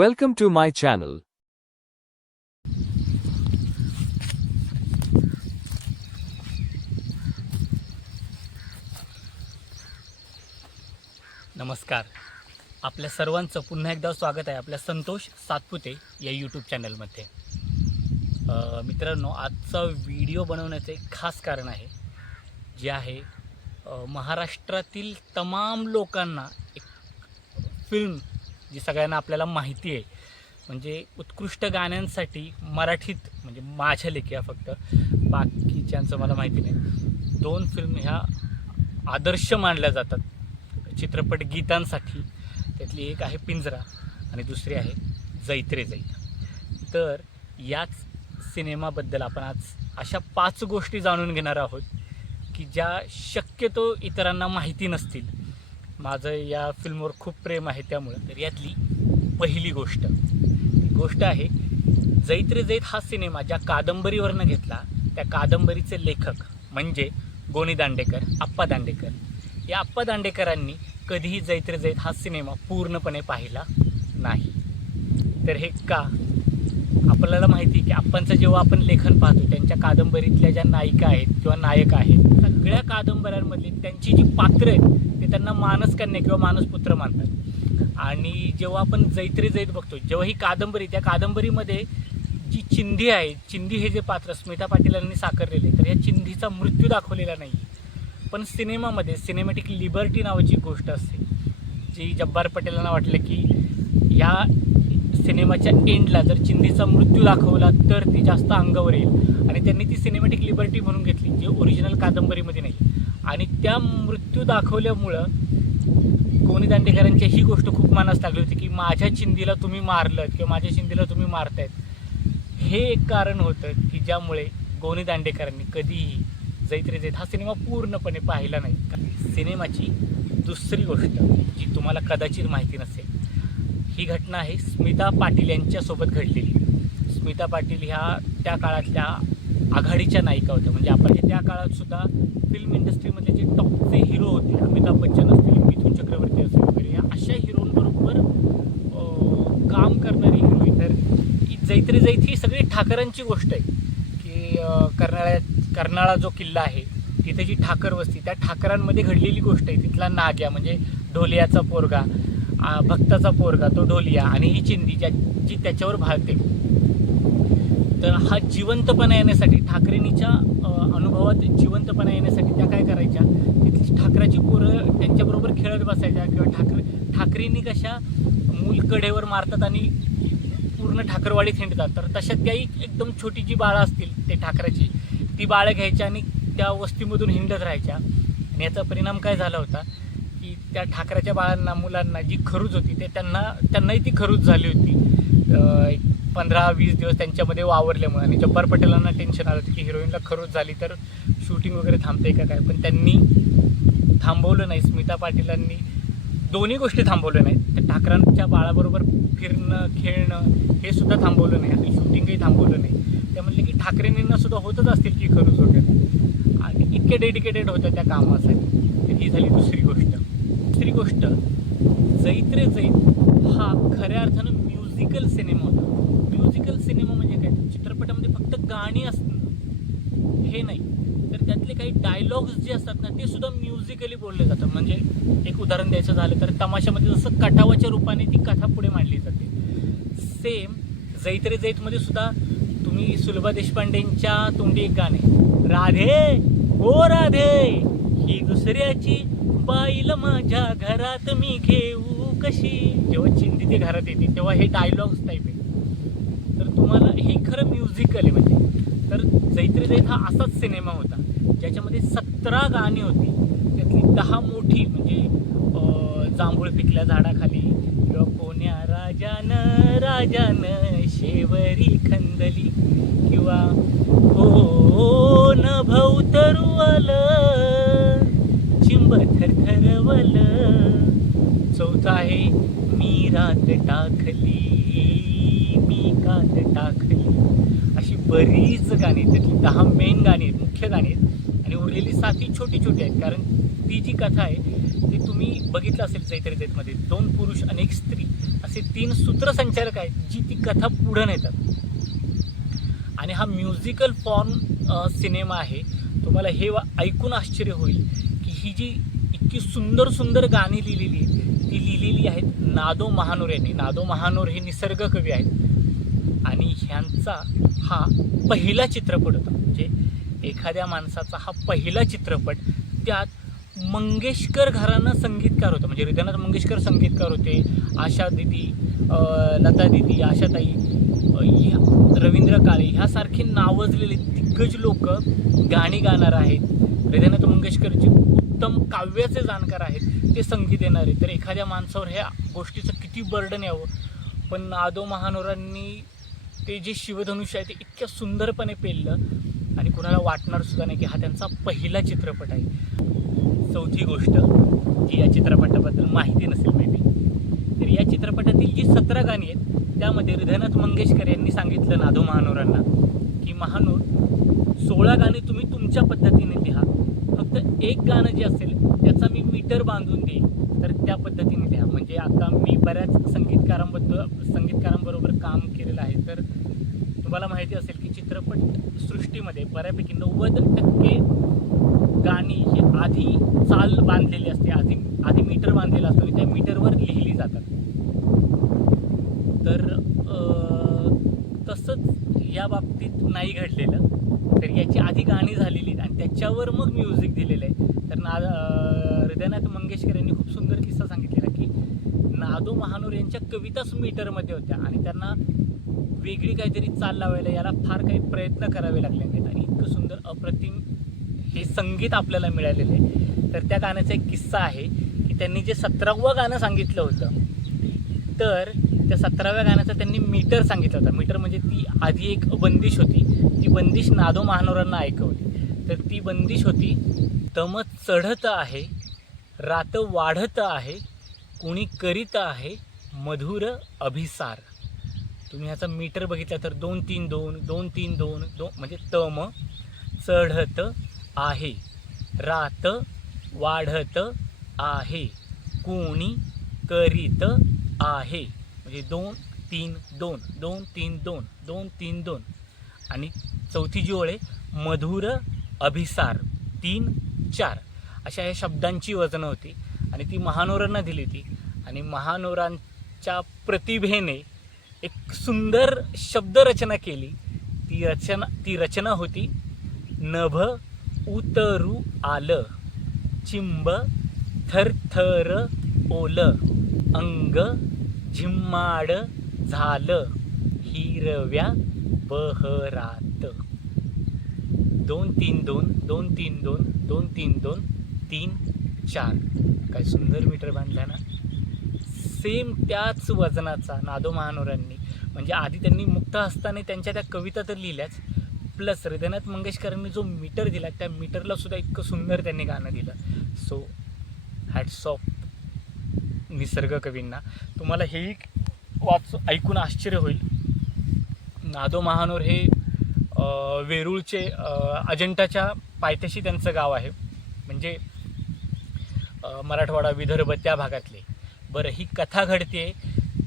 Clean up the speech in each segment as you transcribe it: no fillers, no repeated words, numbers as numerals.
Welcome to my channel. नमस्कार. आपल्या सर्वांचं पुन्हा एकदा स्वागत आहे आपल्या संतोष सातपुते या यूट्यूब चॅनलमध्ये. मित्रांनो, आजचा व्हिडिओ बनवण्याचं एक खास कारण आहे, जे आहे महाराष्ट्रातील तमाम लोकांना एक फिल्म जी सगळ्यांना आपल्याला माहिती आहे, म्हणजे उत्कृष्ट गाण्यांसाठी मराठीत, म्हणजे माझ्या लेखी फक्त, बाकीच्यांचं मला माहिती नाही, 2 फिल्म ह्या आदर्श मानल्या जातात चित्रपट गीतांसाठी. त्यातली एक आहे पिंजरा आणि दुसरी आहे जैत रे जैत. तर याच सिनेमाबद्दल आपण आज अशा 5 गोष्टी जाणून घेणार आहोत की ज्या शक्यतो इतरांना माहिती नसतील. माझं या फिल्मवर खूप प्रेम आहे त्यामुळं. तर यातली पहिली गोष्ट आहे जैत रे जैत. हा सिनेमा ज्या कादंबरीवरनं घेतला, त्या कादंबरीचे लेखक म्हणजे गोनी दांडेकर, आप्पा दांडेकर. या आप्पा दांडेकरांनी कधीही जैत रे जैत हा सिनेमा पूर्णपणे पाहिला नाही. तर हे का? आपल्याला माहिती आहे की आप्पांचं जेव्हा आपण लेखन पाहतो, त्यांच्या कादंबरीतल्या ज्या नायिका आहेत किंवा नायक आहेत, सगळ्या कादंबऱ्यांमधली त्यांची जी पात्र आहेत ते त्यांना मानसकन्या किंवा मानसपुत्र मानतात. आणि जेव्हा आपण जैत रे जैत बघतो, जेव्हा ही कादंबरी, त्या कादंबरीमध्ये जी चिंधी आहे, चिंधी हे जे पात्र स्मिता पाटील यांनी साकारलेले, तर या चिंधीचा मृत्यू दाखवलेला नाही. पण सिनेमामध्ये सिनेमॅटिक लिबर्टी नावाची गोष्ट असते, जी जब्बार पटेलांना वाटलं की या सिनेमाच्या एंडला जर चिंधीचा मृत्यू दाखवला तर ती जास्त अंगावर येईल, आणि त्यांनी ती सिनेमॅटिक लिबर्टी म्हणून घेतली, जी ओरिजिनल कादंबरीमध्ये नाही. आणि त्या मृत्यू दाखवल्यामुळं गोनी दांडेकरांची ही गोष्ट खूप मनास लागली होती की माझ्या चिंधीला तुम्ही मारलं किंवा माझ्या चिंधीला तुम्ही मारतायत. हे एक कारण होतं की ज्यामुळे गोनी दांडेकरांनी कधीही जैत रे जैत हा सिनेमा पूर्णपणे पाहिला नाही. सिनेमाची दुसरी गोष्ट जी तुम्हाला कदाचित माहिती नसेल, ही घटना आहे स्मिता पाटील यांच्यासोबत घडलेली. स्मिता पाटील ह्या त्या काळातल्या आघाडीच्या नायिका होत्या. म्हणजे आपण त्या काळात सुद्धा फिल्म इंडस्ट्रीमधले जे टॉपचे हिरो होते, अमिताभ बच्चन असतील, मिथुन चक्रवर्ती असतील वगैरे, या अशा हिरोंबरोबर काम करणारी हिरोईन. तर जैत रे जैत ही सगळी ठाकरांची गोष्ट आहे की कर्नाळा जो किल्ला आहे तिथे जी ठाकर वस्ती, त्या ठाकरांमध्ये घडलेली गोष्ट आहे. तिथला नाग्या म्हणजे ढोलियाचा पोरगा, भक्ताचा पोरगा तो ढोलिया, आणि ही चिंधी जी त्याच्यावर भाळते. तर हा जिवंतपणा येण्यासाठी, ठाकरेंच्या अनुभवात जिवंतपणा येण्यासाठी त्या काय करायच्या, तिथली ठाकराची पोरं त्यांच्याबरोबर खेळत बसायच्या, किंवा ठाकरेंनी कशा मूलकडेवर मारतात आणि पूर्ण ठाकरवाडीत हिंडतात, तर तशात काही एकदम छोटी जी बाळं असतील ते ठाकराची, ती बाळं घ्यायच्या आणि त्या वस्तीमधून हिंडत राहायच्या. आणि याचा परिणाम काय झाला होता की त्या ठाकराच्या बाळांना, मुलांना जी खरूज होती ते त्यांनाही ती खरूज झाली होती. 15-20 दिवस त्यांच्यामध्ये वावरल्यामुळे. आणि जब्बार पटेलांना टेन्शन आलं होतं की हिरोईनला खरूज झाली तर शूटिंग वगैरे थांबते का काय, पण त्यांनी थांबवलं नाही. स्मिता पाटीलांनी दोन्ही गोष्टी थांबवल्या नाहीत. त्या ठाकरांच्या बाळाबरोबर फिरणं, खेळणं हे सुद्धा थांबवलं नाही, आणि शूटिंगही थांबवलं नाही. ते म्हणले की ठाकरेंना सुद्धा होतच असतील की खरूज वगैरे, आणि इतके डेडिकेटेड होत्या त्या कामासाठी. तर ही झाली दुसरी गोष्ट. तिसरी गोष्ट, जैत रे जैत हा खऱ्या अर्थानं म्युझिकल सिनेमा होता. म्युझिकल सिनेमा म्हणजे काय, चित्रपटामध्ये फक्त गाणी असणं हे नाही, तर त्यातले काही डायलॉग्स जे असतात ना, ते सुद्धा म्युझिकली बोलले जातात. म्हणजे एक उदाहरण द्यायचं झालं तर तमाशामध्ये जसं कटावाच्या रूपाने ती कथा पुढे मांडली जाते, सेम जैत रे जैतमध्ये सुद्धा तुम्ही सुलभा देशपांडेंच्या तोंडी एक गाणे, राधे ओ राधे ही दुसऱ्याची बाईल माझ्या घरात मी घेऊ कशी, जेव्हा चिंधी ते घरात येते तेव्हा हे डायलॉग्स टाईप आहे. तर तुम्हाला हे खरं म्युझिकल आहे. म्हणजे तर जैत रे जैत हा असाच सिनेमा होता ज्याच्यामध्ये 17 गाणी होती. त्यातली 10 मोठी, म्हणजे जांभूळ पिकल्या झाडाखाली, किंवा कोण्या राजानं शेवरी खंदली, किंवा हो न भवतरू आलं चिंब थरथरवलं, चौथा आहे मी रात टाकली मी कात टाकली. अशी बरीच गाणी, त्यातली 10 मेन गाणी आहेत, मुख्य गाणी आहेत, आणि उरलेली 7 छोटी छोटी आहेत. कारण ती जी कथा आहे ती तुम्ही तुम्ही बघितलं असेल चैत्र जैतमध्ये 2 पुरुष आणि 1 स्त्री असे 3 सूत्रसंचालक आहेत जी ती कथा पुढे नेतात. आणि हा म्युझिकल फॉर्म सिनेमा आहे. तुम्हाला हे ऐकून आश्चर्य होईल की ही जी इतकी सुंदर सुंदर गाणी लिहिलेली आहेत ती लिहिलेली आहेत नादो महानोर यांनी. नादो महानोर हे निसर्ग कवी आहेत आणि ह्यांचा हा पहिला चित्रपट होता. म्हणजे एखाद्या माणसाचा हा पहिला चित्रपट, त्यात मंगेशकर घराणं संगीतकार होतं. म्हणजे हृदयनाथ मंगेशकर संगीतकार होते, आशा दिदी, लता दिदी, आशाताई, रवींद्र काळे ह्यासारखे नावाजलेले दिग्गज लोक गाणी गाणार आहेत. हृदयनाथ मंगेशकरचे उत्तम काव्याचे जाणकार आहेत, ते संगीत देणार आहेत. तर एखाद्या माणसावर ह्या गोष्टीचं किती बर्डन यावं. पण नादो महानोरांनी ते जे शिवधनुष्य आहे ते इतक्या सुंदरपणे पेललं आणि कुणाला वाटणार सुद्धा नाही की हा त्यांचा पहिला चित्रपट आहे. चौथी गोष्ट जी या चित्रपटाबद्दल माहिती नसेल मे बी, तर या चित्रपटातील जी 17 गाणी आहेत त्यामध्ये हृदयनाथ मंगेशकर यांनी सांगितलं नादो महानोरांना की महानोर 16 गाणी तुम्ही तुमच्या पद्धतीने लिहा, फक्त एक गाणं जे असेल त्याचा मी मीटर बांधून देईन, तर त्या पद्धतीने लिहा. म्हणजे आता मी बऱ्याच संगीतकारांबरोबर काम केलेलं आहे, तर तुम्हाला माहिती असेल की चित्रपटसृष्टीमध्ये बऱ्यापैकी 90% गाणी ही आधी चाल बांधलेली असते, आधी मीटर बांधलेला असतो आणि त्या मीटरवर लिहिली जातात. तर तसंच या बाबतीत नाही घडलेलं. तर याची आधी गाणी झालेली आणि त्याच्यावर मग म्युझिक दिलेलं आहे. तर हृदयनाथ मंगेशकर यांनी खूप सुंदर किस्सा सांगितलेला की नादो महानोर यांच्या कविताच मीटरमध्ये होत्या आणि त्यांना वेगळी काहीतरी चाल लावायला याला फार काही प्रयत्न करावे लागले नाहीत आणि इतकं सुंदर अप्रतिम हे संगीत आपल्याला मिळालेलं आहे. तर त्या गाण्याचा एक किस्सा आहे की त्यांनी जे 17वं गाणं सांगितलं होतं, तर त्या 17व्या गाण्याचा त्यांनी मीटर सांगितलं होतं. मीटर म्हणजे ती आधी एक बंदिश होती, ती बंदिश नादो महानोरांना ऐकवली. तर ती बंदिश होती, तम चढत आहे, रात वाढत आहे, कुणी करीत आहे मधुर अभिसार. तुम्ही ह्याचा मीटर बघितला तर 2-3-2 2-3-2 2 म्हणजे तम चढत आहे, रात वाढत आहे, कुणी करीत आहे, म्हणजे 2-3-2 2-3-2 2-3-2. आणि चौथी जी ओळ आहे मधुर अभिसार 3-4 अशा या शब्दांची वजनं होती आणि ती महानोरांना दिली होती. आणि महानोरांच्या प्रतिभेने एक सुंदर शब्दरचना केली. ती रचना होती नभ उतरू आलं, चिंब थरथर ओलं, अंग झिम्माड झालं हिरव्या बहरात. 2-3-2 2-3-2 2-3-2 3-4. काय सुंदर मीटर बांधला ना. सेम त्याच वजनाचा नादो महानोरांनी, म्हणजे आधी त्यांनी मुक्त हस्ताने त्यांच्या त्या कविता तर लिहिल्याच, प्लस हृदयनाथ मंगेशकरांनी जो मीटर दिला त्या मीटरला सुद्धा इतकं सुंदर त्यांनी गाणं दिलं. सो हॅट्स ऑफ निसर्ग कवींना. तुम्हाला हेही ऐकून आश्चर्य होईल, नादो महानोर हे वेरूळचे अजंठाच्या पायथ्याशी त्यांचं गाव आहे. म्हणजे मराठवाडा विदर्भ त्या भागातले. बरं, ही कथा घडते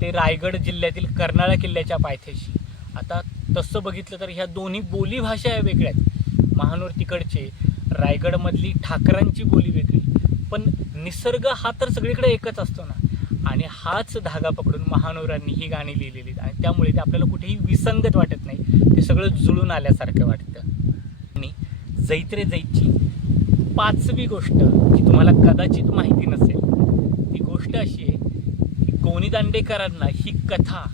ते रायगड जिल्ह्यातील कर्नाळा किल्ल्याच्या पायथ्याशी. आता तसं बघितलं तर ह्या दोन्ही बोलीभाषा या वेगळ्या आहेत. महानोर तिकडचे, रायगडमधली ठाकरांची बोली वेगळी, पण निसर्ग हा तर सगळीकडे एकच असतो ना. आणि हाच धागा पकडून महानोरांनी ही गाणी लिहिलेली आणि त्यामुळे ते आपल्याला कुठेही विसंगत वाटत नाही, ते सगळं जुळून आल्यासारखं वाटतं. आणि जैत्रे जैतची 5वी गोष्ट जी तुम्हाला कदाचित माहिती नसेल, ती गोष्ट अशी आहे की गोनी दांडेकरांना ही कथा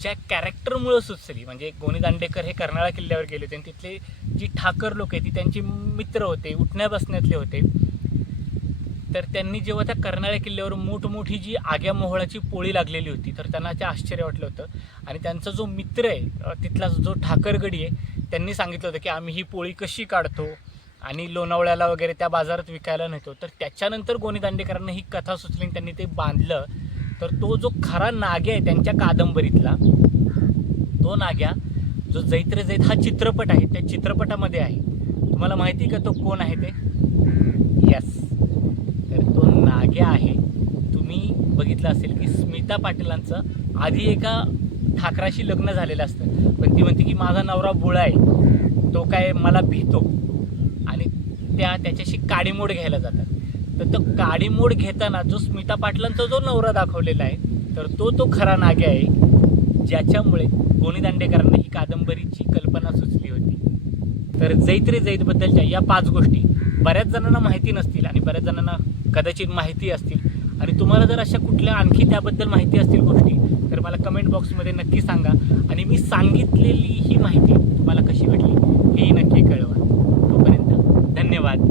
ज्या कॅरेक्टरमुळं सुचली. म्हणजे गोनी दांडेकर हे कर्नाळा किल्ल्यावर गेले होते आणि तिथले जी ठाकर लोक आहेत ती त्यांची मित्र होते, उठण्या बसण्यातले होते. तर त्यांनी जेव्हा त्या कर्नाळा किल्ल्यावर मोठमोठी जी आग्या मोहळाची पोळी लागलेली होती, तर त्यांना ते आश्चर्य वाटलं होतं. आणि त्यांचा जो मित्र आहे तिथला जो ठाकरगडी आहे, त्यांनी सांगितलं होतं की आम्ही ही पोळी कशी काढतो आणि लोणावळ्याला वगैरे त्या बाजारात विकायला नेतो. तर त्याच्यानंतर गोनी दांडेकरांना ही कथा सुचली आणि त्यांनी ते बांधलं. तर तो जो खरा नाग्या आहे त्यांच्या कादंबरीतला, तो नाग्या जो जैत्रे जैत हा चित्रपट आहे त्या चित्रपटामध्ये आहे. तुम्हाला माहिती का तो कोण आहे ते? यस, तर तो नाग्या आहे. तुम्ही बघितलं असेल की स्मिता पाटीलांचं आधी एका ठाकराशी लग्न झालेलं असतं, पण ती म्हणते की माझा नवरा बुळा आहे, तो काय मला भीतो, आणि त्याच्याशी काडीमोड घ्यायला जातात. तर तो काडीमोड घेताना जो स्मिता पाटलांचा जो नवरा दाखवलेला आहे, तर तो खरा नाग्या आहे, ज्याच्यामुळे गोनी दांडेकरांना ही कादंबरीची कल्पना सुचली होती. तर जैत रे जैतबद्दलच्या या 5 गोष्टी बऱ्याच जणांना माहिती नसतील आणि बऱ्याच जणांना कदाचित माहिती असतील. आणि तुम्हाला जर अशा कुठल्या आणखी त्याबद्दल माहिती असतील गोष्टी, तर मला कमेंट बॉक्समध्ये नक्की सांगा. आणि मी सांगितलेली ही माहिती तुम्हाला कशी वाटली हेही नक्की कळवा. तोपर्यंत धन्यवाद.